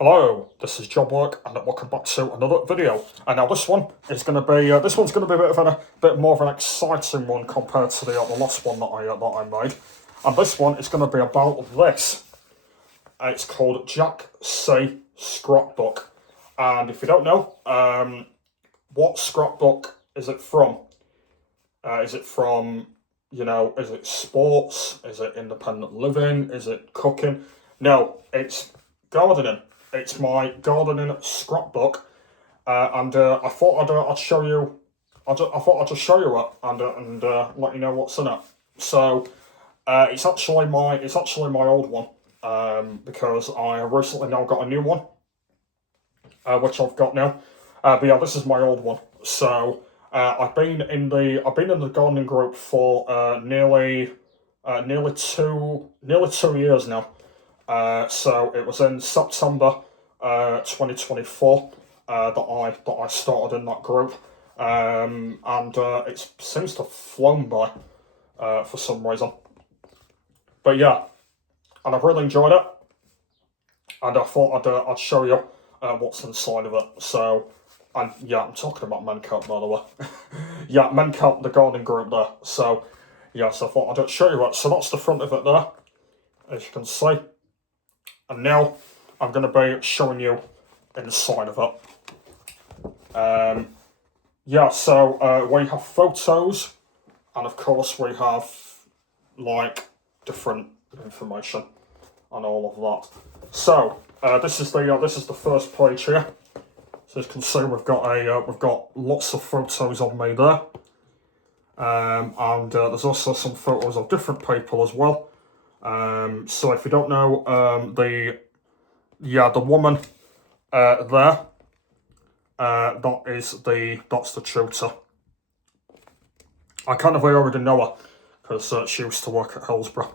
Hello, this is Job Work, and welcome back to another video. And now this one is going to be a bit more of an exciting one compared to the last one that I made. And this one is going to be about this. It's called Jack C Scrapbook. And if you don't know, what scrapbook is it from? Is it from, is it sports? Is it independent living? Is it cooking? No, it's gardening. It's my gardening scrapbook, and I thought I'd show you. I thought I'd just show you it and let you know what's in it. So it's actually my old one, because I recently now got a new one, which I've got now. But yeah, this is my old one. So I've been in the gardening group for nearly 2 years now. So it was in September 2024 that I started in that group, and it seems to have flown by for some reason. But yeah, and I've really enjoyed it, and I thought I'd show you what's inside of it. So, and yeah, I'm talking about Mencap, by the way. Yeah, Mencap, the gardening group there. So yeah, so I thought I'd show you it. So that's the front of it there, as you can see. And now I'm going to be showing you inside of it. Yeah, so we have photos, and of course we have like different information and all of that. So this is the first page here. So as you can see, we've got lots of photos of me there, and there's also some photos of different people as well. So if you don't know, the woman there, that's the tutor. I kind of already know her because she used to work at Hillsborough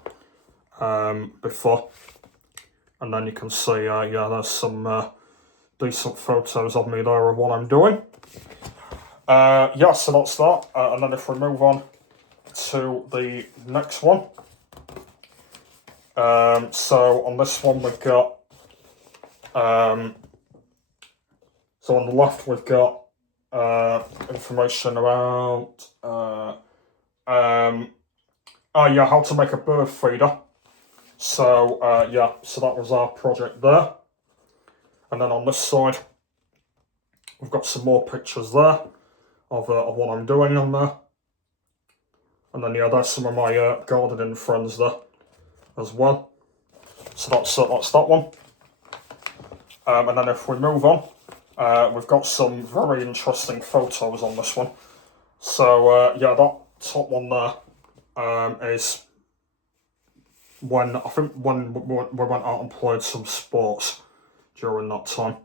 before. And then you can see, yeah, there's some decent photos of me there of what I'm doing. Yeah, so that's that. And then if we move on to the next one. So on this one we've got, so on the left we've got information about, yeah, how to make a bird feeder. So yeah, so that was our project there. And then on this side we've got some more pictures there of what I'm doing on there. And then yeah, there's some of my gardening friends there as well. So that's that one. And then if we move on, we've got some very interesting photos on this one. So yeah, that top one there is when we went out and played some sports during that time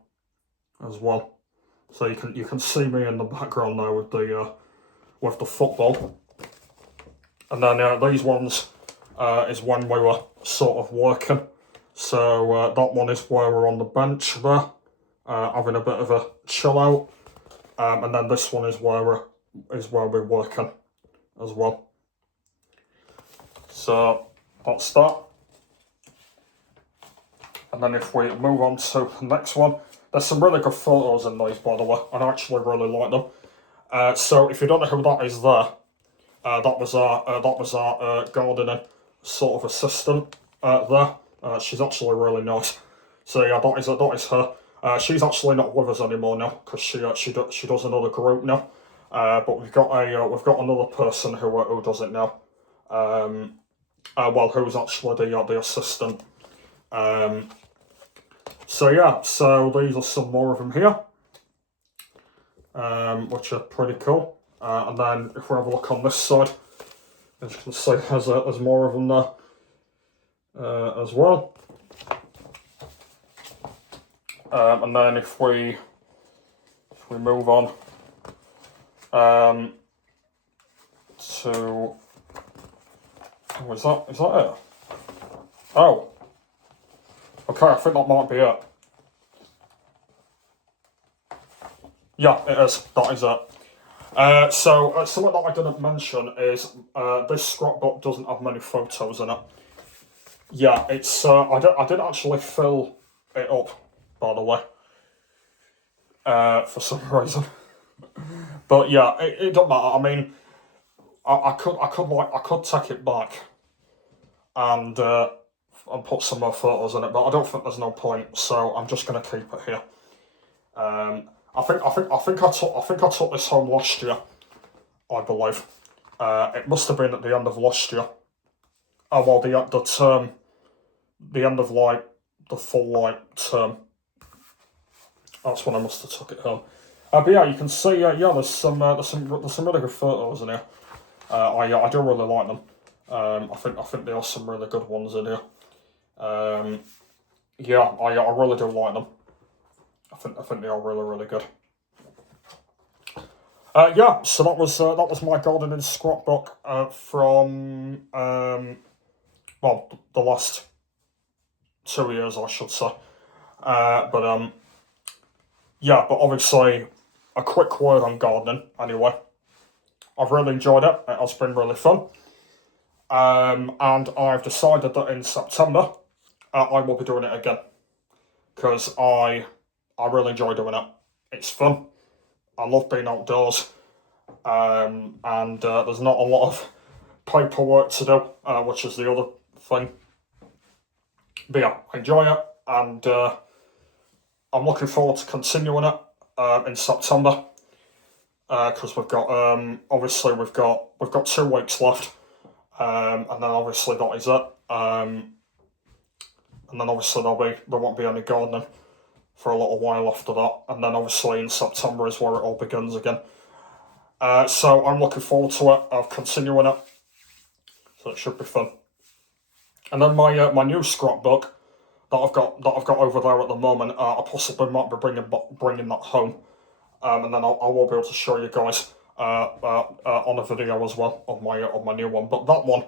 as well. So you can see me in the background there with the football. And then these ones is when we were sort of working. So that one is where we're on the bench there, having a bit of a chill out. And then this one is where we're working as well. So that's that. And then if we move on to the next one, there's some really good photos in these, by the way, and I actually really like them. So if you don't know who that is there, that was our gardening sort of assistant there. She's actually really nice. So yeah, that is her. She's actually not with us anymore now because she does another group now. But we've got another person who does it now. Well, who's actually the assistant. So yeah, so these are some more of them here, which are pretty cool. And then if we have a look on this side, as you can see, there's more of them there as well. And then if we move on to, is that it? Oh, okay, I think that might be it. Yeah, it is. That is it. So something that I didn't mention is this scrapbook doesn't have many photos in it. Yeah, it's I didn't actually fill it up by the way, for some reason. But yeah, it don't matter. I mean, I could take it back and put some more photos in it, but I don't think there's no point. So I'm just gonna keep it here. I think I took this home last year, I believe. It must have been at the end of last year. Oh well, the term, the end of like the full like term. That's when I must have took it home. But yeah, you can see, yeah, there's some really good photos in here. I do really like them. I think there are some really good ones in here. Yeah, I really do like them. I think they are really good. Yeah, so that was my gardening scrapbook from well, the last 2 years, I should say. Yeah, but obviously a quick word on gardening anyway. I've really enjoyed it. It has been really fun. And I've decided that in September I will be doing it again because I really enjoy doing it. It's fun. I love being outdoors, and there's not a lot of paperwork to do, which is the other thing. But yeah, I enjoy it, and I'm looking forward to continuing it in September because we've got obviously we've got 2 weeks left, and then obviously that is it. And then obviously there won't be any gardening for a little while after that, and then obviously in September is where it all begins again. So I'm looking forward to it, of continuing it, so it should be fun. And then my new scrapbook that I've got over there at the moment, I possibly might be bringing that home, and then I will be able to show you guys on a video as well of my new one. But that one,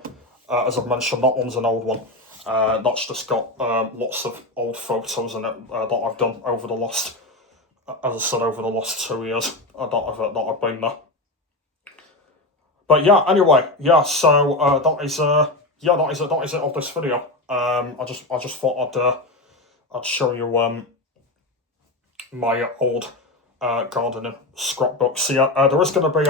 as I've mentioned, that one's an old one. That's just got lots of old photos in it that I've done over the last, as I said, over the last 2 years that I've been there. But yeah, anyway, yeah. So that is it of this video. I just thought I'd show you my old gardening scrapbook. So yeah, there is gonna be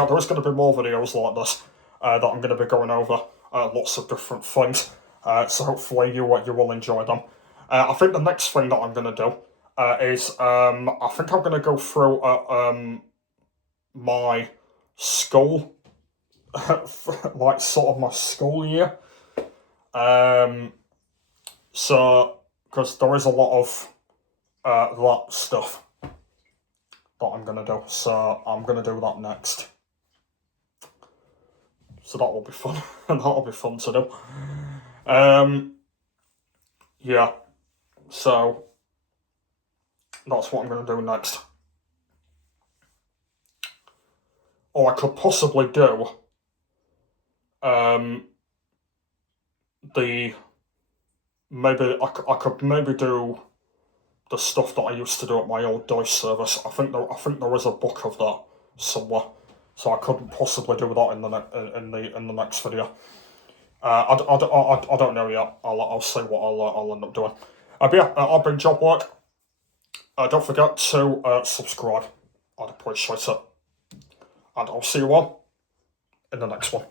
more videos like this that I'm gonna be going over lots of different things. So hopefully you will enjoy them. I think the next thing that I'm gonna do is I think I'm gonna go through my school, like sort of my school year. So because there is a lot of that stuff that I'm gonna do, so I'm gonna do that next. So that will be fun. That'll be fun to do. Yeah. So that's what I'm gonna do next. Or I could possibly do I could maybe do the stuff that I used to do at my old dice service. I think there is a book of that somewhere, so I couldn't possibly do that in the next video. I don't know yet. I'll see what I'll end up doing. But yeah, I've been Job Work. Don't forget to subscribe. I'd appreciate it. And I'll see you all in the next one.